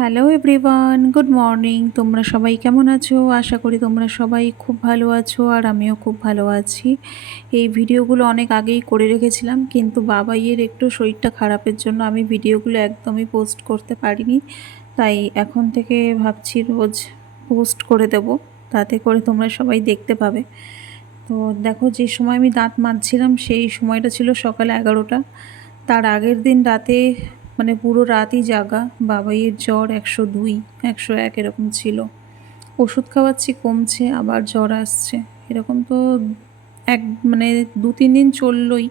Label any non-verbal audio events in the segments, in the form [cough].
Hello everyone good morning তোমরা সবাই কেমন আছো? আশা করি তোমরা সবাই খুব ভালো আছো আর আমিও খুব ভালো আছি। এই ভিডিওগুলো অনেক আগেই করে রেখেছিলাম, কিন্তু বাবাইয়ের একটু শরীরটা খারাপের জন্য আমি ভিডিওগুলো একদমই পোস্ট করতে পারিনি। তাই এখন থেকে ভাবছি রোজ পোস্ট করে দেব, তাতে করে তোমরা সবাই দেখতে পাবে। তো দেখো, যে সময় আমি দাঁত মাজছিলাম, সেই সময়টা ছিল সকাল এগারোটা। তার আগের দিন রাতে মানে পুরো রাতই জাগা, বাবাইয়ের জ্বর একশো দুই, একশো এক এরকম ছিল। ওষুধ খাওয়াচ্ছি, কমছে, আবার জ্বর আসছে। এরকম তো এক মানে দু, তিন দিন চললোই,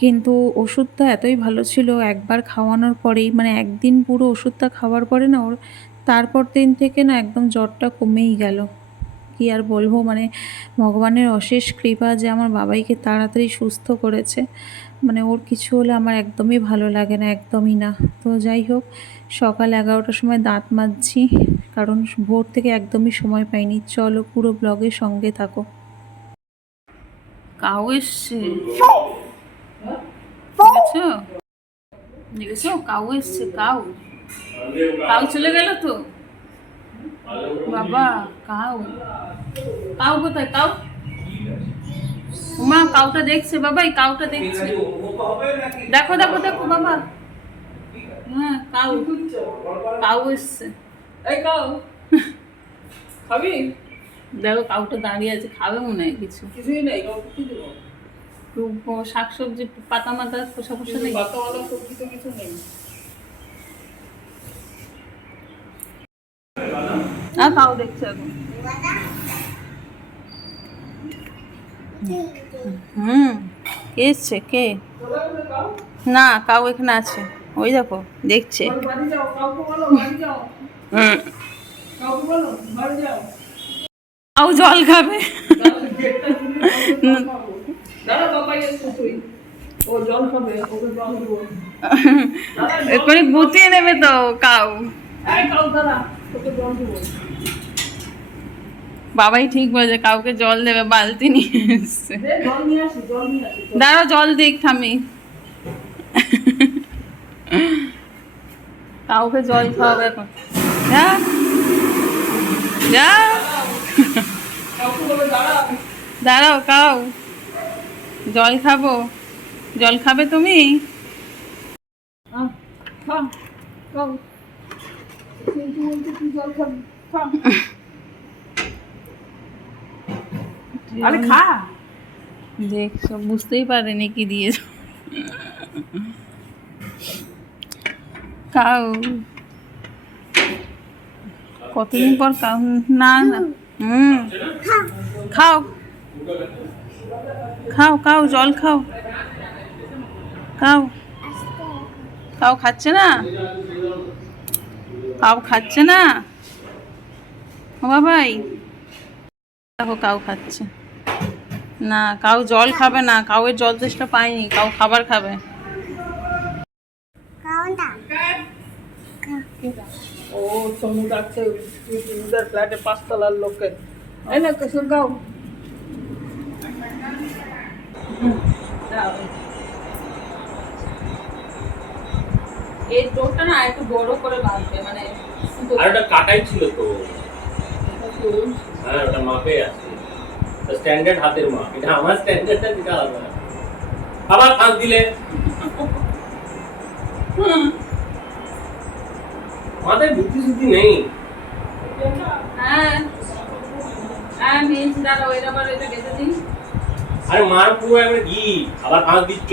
কিন্তু ওষুধটা এতই ভালো ছিল, একবার খাওয়ানোর পরেই মানে একদিন পুরো ওষুধটা খাওয়ার পরে না, ওর তারপর দিন থেকে না একদম জ্বরটা কমেই গেল। কি আর বলব? মানে ভগবানের অশেষ কৃপা যে আমার বাবাইকে তাড়াতাড়ি সুস্থ করেছে। মানে ওর কিছু হলে আমার একদমই ভালো লাগে না, একদমই না। তো যাই হোক, সকাল এগারোটার সময় দাঁত মাজছি, কারণ ভোর থেকে একদমই সময় পাইনি। চলো পুরো ব্লগের সঙ্গে থাকো। কাউ এসছে? কাউ এসছে, কাউ। কাউ চলে গেল তো? বাবা, কাউ। কাউ কোথায়? কাউ? মা কাউটা দেখছে বাবা এই কাউটা দেখছে। দেখো দেখো দেখো বাবা। হ্যাঁ কাউ। কাউ এসছে। এই কাউ খাবি? দেখো কাউটা দাঁড়িয়ে আছে খাবে মনে হয় কিছু। কিছুই নেই শাক সবজি পাতা মাতা খোসা খোসা নেই। বাতাওয়ালা সবজি তো কিছু নেই। আর কাউ দেখছে এখন। হুম, কে এসছে? কে? না কাউ এখানে আছে। ওই দেখো, দেখছে। কাউ জল খাবে। এক্ষুনি গুতিয়ে নেবে তো কাউ। বাবাই ঠিক বলেছে কাউকে জল দেবে বালতি নিয়ে এসছে। দে জল দিক থামি কাউকে জল খাওয়াবে এখন। যা। যা। কাউকে বলে দাঁড়া দাঁড়াও কাউ জল খাব। জল খাবে তুমি? জল খাবি [laughs] খা আরে খা। দেখ, সব বুঝতেই পারেনি কি দিয়েছ কাউ। কতদিন পর কাউ? না। হুম। খাও। খাও খাও, জল খাও। খাও। কাউ খাচ্ছে না? কাউ খাচ্ছে না? ও বাবাই। দেখো কাউ খাচ্ছে। না কাউ জল খাবে না কাউয়ের জল তেষ্টা পায়নি কাউ খাবার খাবে। ও সোনু ডাকছে উদার ফ্ল্যাটে পাঁচতলার লোককে। এই না কেশর গাও এই ডোরটা না একটু বড় করে বাঁধবে মানে আর ওটা কাটাই ছিল তো। হ্যাঁ ওটা মাপে আছে। স্ট্যান্ডার্ড হাতের মাপ এটা আমার স্ট্যান্ডার্ডটা যেটা আলাদা। আবার ফাঁক দিলে? আমাদের বুদ্ধি শুদ্ধি নেই। হ্যাঁ। হ্যাঁ আরে মার পুরো একবার ঘি। আবার ফাঁক দিচ্ছ।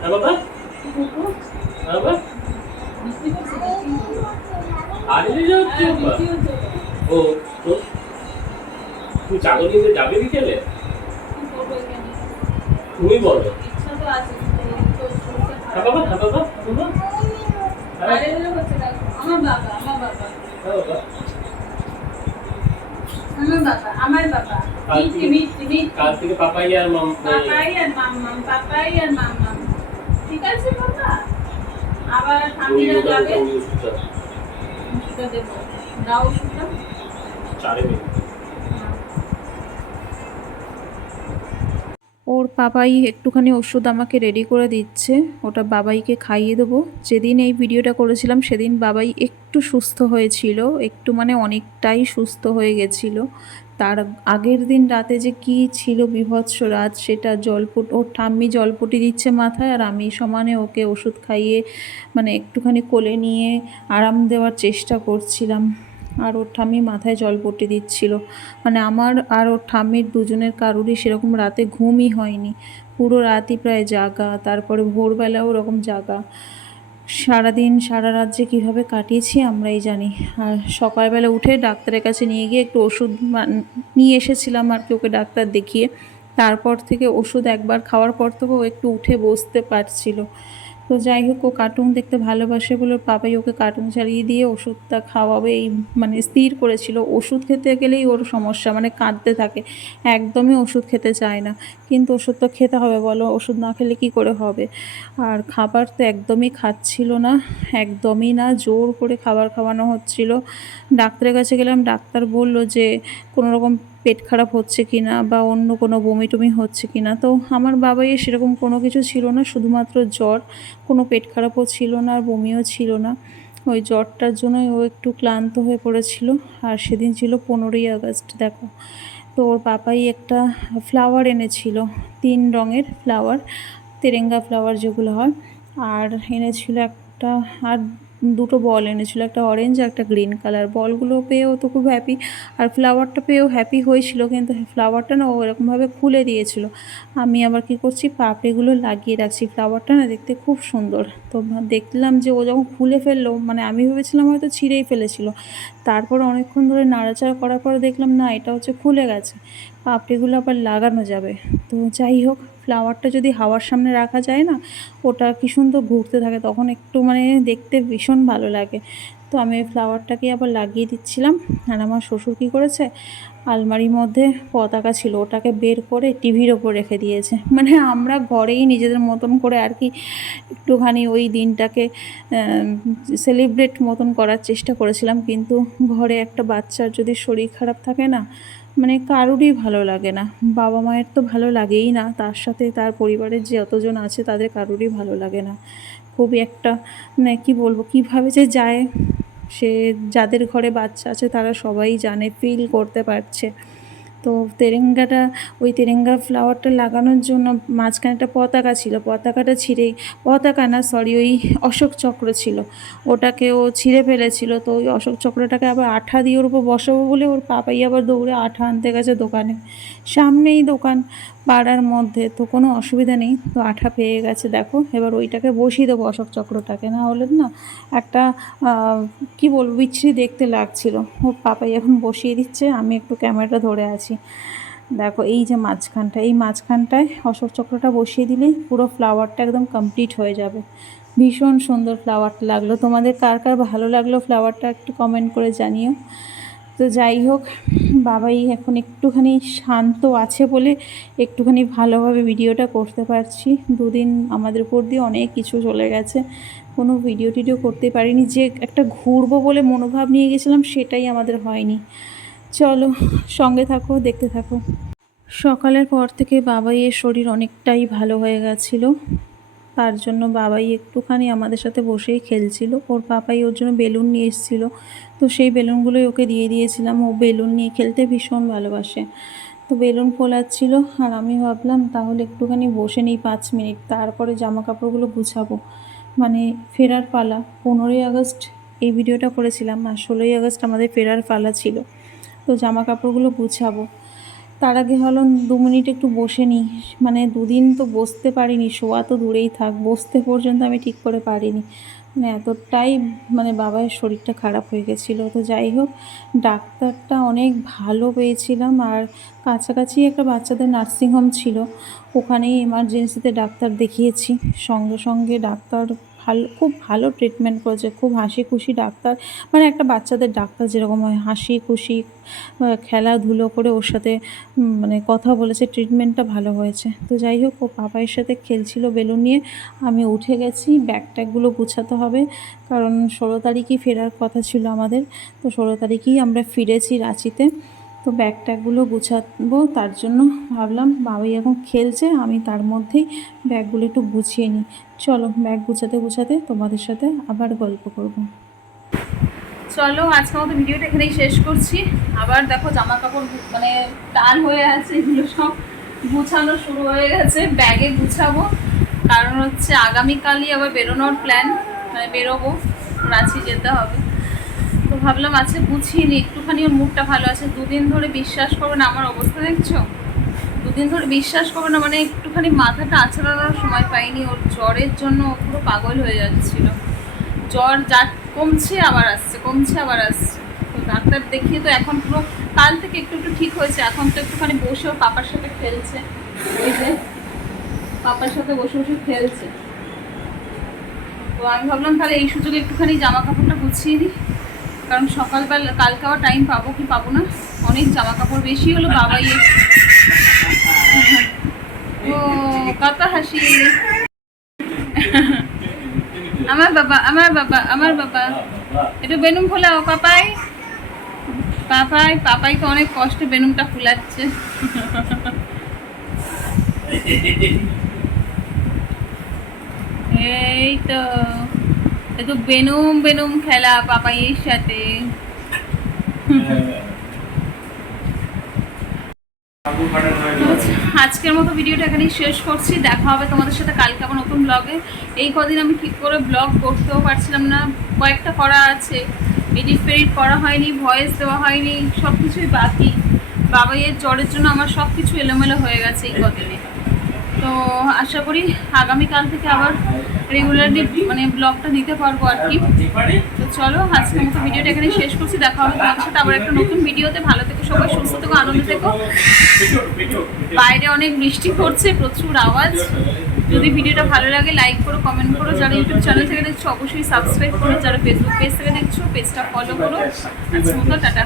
হ্যাঁ বাবা। বাবা। ও তুই চাকরি যাবে বিকেলে? তুমি বলো। আমার বাবা হ্যাঁ। কাল থেকে পাপাই আর মাম পাপাই আর মাম্মাম পাপাই আর মাম্মাম ঠিক আছে বাবা। আবার ঠাম্মিরা যাবে। ওষুধটা দেবো। দাও ওষুধটা চারে ওর বাবাই একটুখানি ওষুধ আমাকে রেডি করে দিচ্ছে। ওটা বাবাইকে খাইয়ে দেবো। যেদিন এই ভিডিওটা করেছিলাম সেদিন বাবাই একটু সুস্থ হয়েছিল। একটু মানে অনেকটাই সুস্থ হয়ে গেছিল। তার আগের দিন রাতে যে কি ছিল বিভৎস রাত, সেটা জলপট, ওর ঠাম্মি জলপটি দিচ্ছে মাথায় আর আমি সমানে ওকে ওষুধ খাইয়ে মানে একটুখানি কোলে নিয়ে আরাম দেওয়ার চেষ্টা করছিলাম। আর ওর ঠাম্মি মাথায় জলপটি দিচ্ছিল। মানে আমার আর ওর ঠাম্মির দুজনের কারোরই সেরকম রাতে ঘুমই হয়নি। পুরো রাতই প্রায় জাগা, তারপরে ভোরবেলাও ওরকম জাগা। সারাদিন, সারা রাত যে কীভাবে কাটিয়েছি আমরাই জানি। আর সকালবেলা উঠে ডাক্তারের কাছে নিয়ে গিয়ে একটু ওষুধ নিয়ে এসেছিলাম আর কি ওকে ডাক্তার দেখিয়ে। তারপর থেকে ওষুধ একবার খাওয়ার পর থেকে ও একটু উঠে বসতে পারছিল। তো যাই হোক, ও কার্টুন দেখতে ভালোবাসে বলে পাপাই ওকে কার্টুন চালিয়ে দিয়ে ওষুধটা খাওয়াবে, এই মানে স্থির করেছিল। ওষুধ খেতে গেলেই ওর সমস্যা মানে কাঁদতে থাকে। একদমই ওষুধ খেতে চায় না। কিন্তু ওষুধ তো খেতে হবে বলো, ওষুধ না খেলে কি করে হবে? আর খাবার তো একদমই খাচ্ছিল না, একদমই না, জোর করে খাবার খাওয়ানো হচ্ছিল। ডাক্তারের কাছে গেলাম, ডাক্তার বলল যে কোনো রকম পেট খারাপ হচ্ছে কি না বা অন্য কোনো বমি টমি হচ্ছে কি না তো আমার বাবাইয়ের সেরকম কোনো কিছু ছিল না, শুধুমাত্র জ্বর। কোনো পেট খারাপও ছিল না আর বমিও ছিল না। ওই জ্বরটার জন্যই ও একটু ক্লান্ত হয়ে পড়েছিল। আর সেদিন ছিল পনেরোই আগস্ট, দেখো। তো ওর পাপাই একটা ফ্লাওয়ার এনেছিল, তিন রঙের ফ্লাওয়ার, তেরেঙ্গা ফ্লাওয়ার যেগুলো হয়। আর এনেছিল একটা, আর দুটো বল এনেছিল, একটা অরেঞ্জ আর একটা গ্রিন কালার বলগুলো পেয়েও তো খুব হ্যাপি আর ফ্লাওয়ারটা পেয়েও হ্যাপি হয়েছিল, কিন্তু ফ্লাওয়ারটা না ও এরকমভাবে খুলে দিয়েছিল। আমি আবার কি করছি পাপড়িগুলো লাগিয়ে রাখছি। ফ্লাওয়ারটা না দেখতে খুব সুন্দর। তো দেখলাম যে ও যখন খুলে ফেলল মানে আমি ভেবেছিলাম হয়তো ছিঁড়েই ফেলেছিল। তারপর অনেকক্ষণ ধরে নাড়াচাড়া করার পরে দেখলাম, না, এটা হচ্ছে খুলে গেছে। পাপড়িগুলো আবার লাগানো যাবে। তো যাই হোক ফ্লাওয়ারটা যদি হাওয়ার সামনে রাখা যায় না, ওটা কি সুন্দর ঘুরতে থাকে, তখন একটু মানে দেখতে ভীষণ ভালো লাগে। তো আমি ওই ফ্লাওয়ারটাকে আবার লাগিয়ে দিচ্ছিলাম। আর আমার শ্বশুর কী করেছে? আলমারির মধ্যে পতাকা ছিল, ওটাকে বের করে টিভির ওপর রেখে দিয়েছে। মানে আমরা ঘরেই নিজেদের মতন করে আর কি একটুখানি ওই দিনটাকে সেলিব্রেট মতন করার চেষ্টা করেছিলাম। কিন্তু ঘরে একটা বাচ্চার যদি শরীর খারাপ থাকে না মানে কারোরই ভালো লাগে না। বাবা মায়ের তো ভালো লাগেই না। তার সাথে তার পরিবারের যে যতজন আছে, তাদের কারোরই ভালো লাগে না। খুবই একটা মানে কী বলব, কীভাবে যে যায়। সে যাদের ঘরে বাচ্চা আছে, তারা সবাই জানে ফিল করতে পারছে। তো তেরেঙ্গাটা, ওই তেরেঙ্গা ফ্লাওয়ারটা লাগানোর জন্য মাঝখানে একটা পতাকা ছিল। পতাকাটা ছিঁড়েই পতাকা না সরি ওই অশোক চক্র ছিল। ওটাকে ও ছিঁড়ে ফেলেছিল। তো ওই অশোক চক্রটাকে আবার আঠা দিয়ে ওর উপর বসাবো বলে ওর পাপাই আবার দৌড়ে আঠা আনতে গেছে দোকানে। সামনেই দোকান পাড়ার মধ্যে, তো কোনো অসুবিধা নেই। তো আঠা পেয়ে গেছে, দেখো। এবার ওইটাকে বসিয়ে দেবো অশোক চক্রটাকে। না হলে না একটা কি বলব, বিচ্ছিরি দেখতে লাগছিল। ওর পাপাই এখন বসিয়ে দিচ্ছে, আমি একটু ক্যামেরাটা ধরে আছি। দেখো, এই যে মাঝখানটা, এই মাঝখানটায় অশোক চক্রটা বসিয়ে দিলেই পুরো ফ্লাওয়ারটা একদম কমপ্লিট হয়ে যাবে। ভীষণ সুন্দর ফ্লাওয়ারটা লাগল। তোমাদের কার কার ভালো লাগল ফ্লাওয়ারটা একটু কমেন্ট করে জানিও। তো যাই হোক, বাবাই এখন একটুখানি শান্ত আছে বলে একটুখানি ভালোভাবে ভিডিওটা করতে পারছি। দুদিন আমাদের উপর দিয়ে অনেক কিছু চলে গেছে। কোনো ভিডিও টিডিও করতে পারিনি। যে একটা ঘুরবো বলে মনোভাব নিয়ে গেছিলাম সেটাই আমাদের হয়নি। চলো, সঙ্গে থাকো, দেখতে থাকো। সকালের পর থেকে বাবাইয়ের শরীর অনেকটাই ভালো হয়ে গেছিল। তার জন্য বাবাই একটুখানি আমাদের সাথে বসেই খেলছিল। ওর পাপাই ওর জন্য বেলুন নিয়ে এসেছিল। তো সেই বেলুনগুলোই ওকে দিয়ে দিয়েছিলাম। ও বেলুন নিয়ে খেলতে ভীষণ ভালোবাসে। তো বেলুন ফোলাচ্ছিল আর আমি ভাবলাম, তাহলে একটুখানি বসে নিই পাঁচ মিনিট। তারপরে জামা কাপড়গুলো গুছাবো। মানে ফেরার পালা। পনেরোই আগস্ট এই ভিডিওটা করেছিলাম আর ষোলোই আগস্ট আমাদের ফেরার পালা ছিল। তো জামা কাপড়গুলো গুছাবো। তার আগে হলো দু মিনিট একটু বসে নিই। মানে দুদিন তো বসতে পারিনি, শোয়া তো দূরেই থাক, বসতে পর্যন্ত আমি ঠিক করে পারিনি। মানে এতটাই মানে বাবার শরীরটা খারাপ হয়ে গেছিল। তো যাই হোক, ডাক্তারটা অনেক ভালো পেয়েছিলাম আর কাছাকাছি একটা বাচ্চাদের নার্সিংহোম ছিল। ওখানেই এমার্জেন্সিতে ডাক্তার দেখিয়েছি। সঙ্গে সঙ্গে ডাক্তার ভালো, খুব ভালো ট্রিটমেন্ট করেছে, খুব হাসি খুশি ডাক্তার। মানে একটা বাচ্চাদের ডাক্তার যেরকম হয় হাসি খুশি খেলাধুলো করে ওর সাথে মানে কথা বলেছে ট্রিটমেন্টটা ভালো হয়েছে। তো যাই হোক, ও পাপাইয়ের সাথে খেলছিল বেলুন নিয়ে। আমি উঠে গেছি ব্যাগ ট্যাগগুলো গুছাতে হবে, কারণ ষোলো তারিখই ফেরার কথা ছিল আমাদের। তো ষোলো তারিখেই আমরা ফিরেছি রাঁচিতে। তো ব্যাগ ট্যাগগুলো গুছাবো, তার জন্য ভাবলাম বাবাই এখন খেলছে, আমি তার মধ্যেই ব্যাগগুলো একটু গুছিয়ে নিই। চলো ব্যাগ গুছাতে গুছাতে তোমাদের সাথে আবার গল্প করব। চলো আজকের মতো ভিডিওটা এখানেই শেষ করছি। আবার দেখো জামা কাপড় মানে টান হয়ে আছে, এগুলো সব গুছানো শুরু হয়ে গেছে, ব্যাগে গুছাবো। কারণ হচ্ছে আগামীকালই আবার বেরোনোর প্ল্যান মানে বেরোবো, রাঁচি যেতে হবে। ভাবলাম আজকে গুছিয়ে নিই একটুখানি ওর মুখটা ভালো আছে। দুদিন ধরে বিশ্বাস করবে না, আমার অবস্থা দেখছ? দুদিন ধরে বিশ্বাস করবে না মানে একটুখানি মাথাটা আছড়ানোর সময় পাইনি। ওর জ্বরের জন্য ও পুরো পাগল হয়ে যাচ্ছিল। জ্বর যা, কমছে আবার আসছে, কমছে আবার আসছে। তো ডাক্তার দেখিয়ে তো এখন পুরো, কাল থেকে একটু একটু ঠিক হয়েছে। এখন তো একটুখানি বসে ওর পাপার সাথে খেলছে। পাপার সাথে বসে বসে খেলছে। তো আমি ভাবলাম, তাহলে এই সুযোগে একটুখানি জামা কাপড়টা গুছিয়ে দিই কারণ সকালবেলা, কালকে আবার টাইম পাবো কি পাবো না? অনেক জামা কাপড় বেশি হলো, বাবাই ও কত হাসি আমার বাবা আমার বাবা আমার বাবা। একটু বেলুন ফোলাও, পাপাই। পাপাই পাপাই তো অনেক কষ্টে বেলুনটা ফুলাচ্ছে। এই তো। এ তো বেনুম বেনুম খেলা পাপাইয়ের সাথে। আজকের মতো ভিডিওটা এখানেই শেষ করছি। দেখা হবে তোমাদের সাথে কালকে আবার নতুন ব্লগে এই কদিন আমি ঠিক করে ব্লগ করতেও পারছিলাম না। কয়েকটা করা আছে। এডিট ফেডিট করা হয়নি ভয়েস দেওয়া হয়নি সব কিছুই বাকি বাবাইয়ের জ্বরের জন্য আমার সব কিছু এলোমেলো হয়ে গেছে এই কদিনে। তো আশা করি আগামীকাল থেকে আবার রেগুলারলি মানে ব্লগটা দিতে পারব আর কি। তো চলো, আজকের মতো ভিডিওটা এখানে শেষ করছি। দেখা হবে তোমাদের সাথে আবার একটা নতুন ভিডিওতে ভালো থেকো সবাই, সুস্থ থেকো, আনন্দ থেকো। বাইরে অনেক বৃষ্টি পড়ছে, প্রচুর আওয়াজ। যদি ভিডিওটা ভালো লাগে লাইক করো কমেন্ট করো। যারা ইউটিউব চ্যানেল থেকে দেখছ, অবশ্যই সাবস্ক্রাইব করো। যারা ফেসবুক পেজ থেকে দেখছ পেজটা ফলো করো। মতো, টাটা।